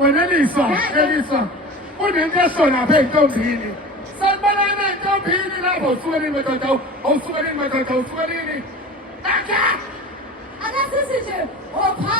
uNelisiwe unenkaso lapha ey'ntombini sanibonana ey'ntombini lapho usukelini madoda awusukelini madoda usukelini Anasisi nje, opha